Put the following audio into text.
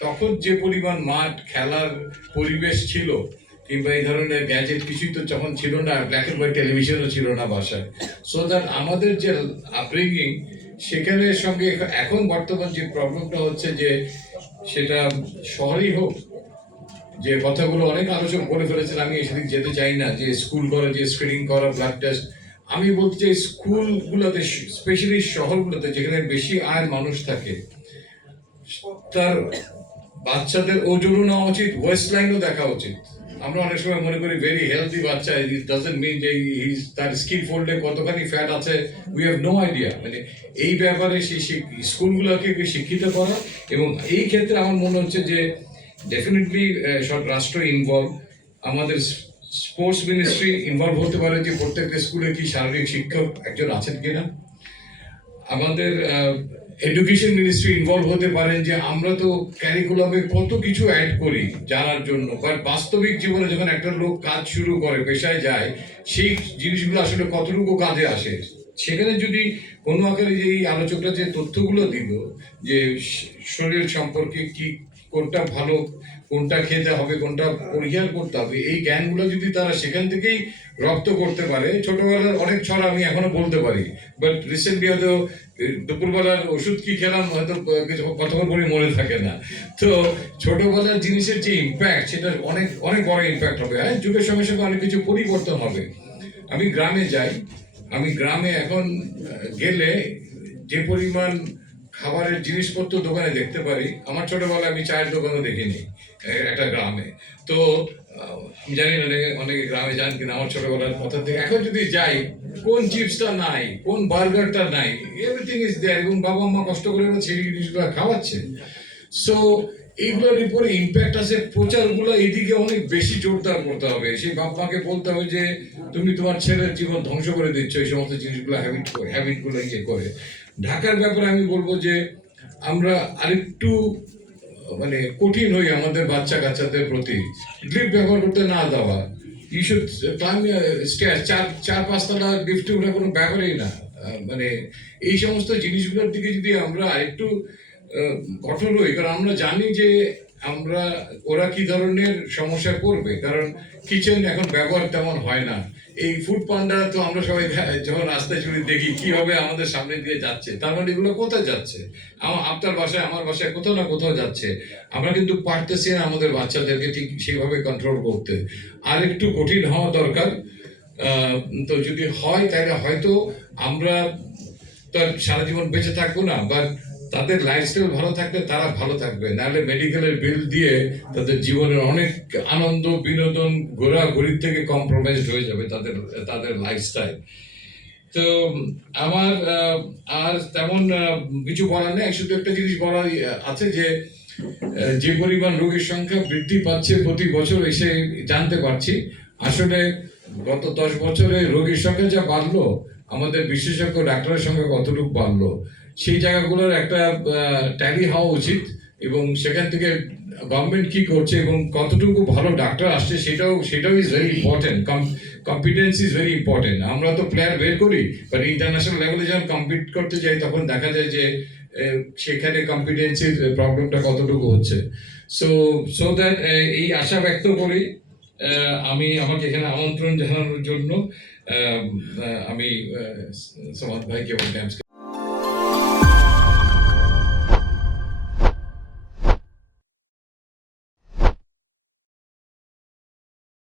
তখন যে পরিমাণ মাঠ খেলার পরিবেশ ছিল কিংবা এই ধরনের গ্যাজেট কিছুই তো তখন ছিল না, ব্ল্যাক অ্যান্ড হোয়াইট টেলিভিশনও ছিল না বাসায়। সো দ্যাট আমাদের যে আপব্রিঙ্গিং সেখানের সঙ্গে এখন বর্তমান যে প্রবলেমটা হচ্ছে যে সেটা শহরেই হোক, যে কথাগুলো অনেক আলোচনা করে ফেলেছেন, আমি সেদিক যেতে চাই না, যে স্কুল করে যে স্ক্রিনিং করা, ব্লাড টেস্ট। আমি বলতে চাই স্কুলগুলোতে, স্পেশালি শহরগুলোতে যেখানে বেশি আয় মানুষ থাকে, তার বাচ্চাদের ওজনও নেওয়া উচিত, ওয়েস্ট লাইনও দেখা উচিত। আমরা অনেক সময় মনে করি ভেরি হেলদি বাচ্চা, ইট ডাজন্ট মিন যে তার স্কিন ফোল্ডে কতখানি ফ্যাট আছে, উই হ্যাভ নো আইডিয়া। মানে এই ব্যাপারে সেই স্কুলগুলোকে শিক্ষিত করা, এবং এই ক্ষেত্রে আমার মনে হচ্ছে যে ডেফিনেটলি সব রাষ্ট্র ইনভলভ, আমাদের স্পোর্টস মিনিস্ট্রি ইনভলভ হতে পারে, যে প্রত্যেকটা স্কুলে কি শারীরিক শিক্ষক একজন আছেন কিনা। আমাদের এডুকেশন মিনিস্ট্রি ইনভলভ হতে পারেন, যে আমরা তো ক্যারিকুলামে কত কিছু অ্যাড করি জানার জন্য, বাট বাস্তবিক জীবনে যখন একটা লোক কাজ শুরু করে, পেশায় যায়, সেই জিনিসগুলো আসলে কতটুকু কাজে আসে। সেখানে যদি কোনো আকারে যে এই আলোচকরা যে তথ্যগুলো দিল, যে শরীর সম্পর্কে কি, কোনটা ভালো, কোনটা খেতে হবে, কোনটা পরিহার করতে হবে, এই জ্ঞানগুলো যদি তারা সেখান থেকেই রপ্ত করতে পারে। ছোটবেলার অনেক ছড়া আমি এখনো বলতে পারি, বাট রিসেন্টলি হয়তো দুপুরবেলার ওষুধ কি খেলাম হয়তো কতক্ষণ করে মনে থাকে না। তো ছোটবেলার জিনিসের যে ইম্প্যাক্ট, সেটা অনেক অনেক বড় ইম্প্যাক্ট হবে। হ্যাঁ, যুগের সঙ্গে সঙ্গে অনেক কিছু পরিবর্তন হবে। আমি গ্রামে যাই, আমি গ্রামে এখন গেলে যে পরিমাণ খাবারের জিনিসপত্র দোকানে দেখতে পারি, আমার ছোটবেলায় আমি চায়ের দোকানও দেখিনি একটা গ্রামে। তো আমি জানি না অনেকে গ্রামে যান কিনা, আমার ছোটবেলার কথা থেকে এখন যদি যাই, কোন চিপসটা নাই, কোন বার্গারটা নাই, এভরিথিং ইজ দেয়ার, এবং বাবা মা কষ্ট করে সেই জিনিসগুলো খাওয়াচ্ছে। সো এইগুলোর উপরে ইম্প্যাক্ট আছে। প্রচারগুলো এদিকে অনেক বেশি জোরদার করতে হবে। সেই বাপ মাকে বলতে হবে যে তুমি তোমার ছেলের জীবন ধ্বংস করে দিচ্ছ এই সমস্ত জিনিসগুলো হ্যাবিটগুলো ইয়ে করে। ঢাকার ব্যাপারে আমি বলবো যে আমরা আরেকটু মানে কঠিন হই আমাদের বাচ্চা কাচ্চাদের প্রতি, লিফট ব্যবহার করতে না দেওয়া। ইউ শুড ক্লাইম্ব স্টেয়ার, চার পাঁচতলা লিফটে ওটা কোনো ব্যাপারই না। মানে এই সমস্ত জিনিসগুলোর দিকে যদি আমরা আরেকটু কঠোর হই, কারণ আমরা জানি যে আমরা ওরা কি ধরনের সমস্যা করবে, কারণ কিচেন এখন ব্যবহার তেমন হয় না। এই ফুড পান্ডা তো আমরা সবাই যখন রাস্তায় চলে দেখি কিভাবে আমাদের সামনে দিয়ে যাচ্ছে, তার মানে এগুলো কোথায় যাচ্ছে? আপনার বাসায়, আমার বাসায় কোথাও না কোথাও যাচ্ছে। আমরা কিন্তু পারতেছি না আমাদের বাচ্চাদেরকে ঠিক সেভাবে কন্ট্রোল করতে। আর একটু কঠিন হওয়া দরকার। তো যদি হয় তাহলে হয়তো আমরা তো সারা জীবন বেঁচে থাকবো না, বাট তাদের লাইফস্টাইল ভালো থাকলে তারা ভালো থাকবে, নাহলে মেডিকেলের বিল দিয়ে তাদের জীবনের অনেক আনন্দ, বিনোদন, ঘোরাঘুরির থেকে কম্প্রোমাইজড হয়ে যাবে তাদের লাইফস্টাইল। তো আমার আর তেমন কিছু বলার নেই। শুধু একটা জিনিস বলা আছে, যে পরিমাণ রোগীর সংখ্যা বৃদ্ধি পাচ্ছে প্রতি বছর, এসে জানতে পারছি আসলে গত 10 বছরে রোগীর সংখ্যা যা বাড়লো, আমাদের বিশেষজ্ঞ ডাক্তারের সংখ্যা কতটুকু বাড়লো, সেই জায়গাগুলোর একটা ট্যালি হওয়া উচিত। এবং সেখান থেকে গভর্নমেন্ট কি করছে এবং কতটুকু ভালো ডাক্তার আসছে, সেটাও is very important. Competence is very important. আমরা তো প্লেয়ার বের করি, বাট ইন্টারন্যাশনাল লেভেলে যখন কম্পিট করতে যাই তখন দেখা যায় যে সেখানে কম্পিটেন্সির প্রবলেমটা কতটুকু হচ্ছে। সো দ্যাট এই আশা ব্যক্ত করি, আমি আমাকে এখানে আমন্ত্রণ জানানোর জন্য আমি সমাদ ভাইকে এবং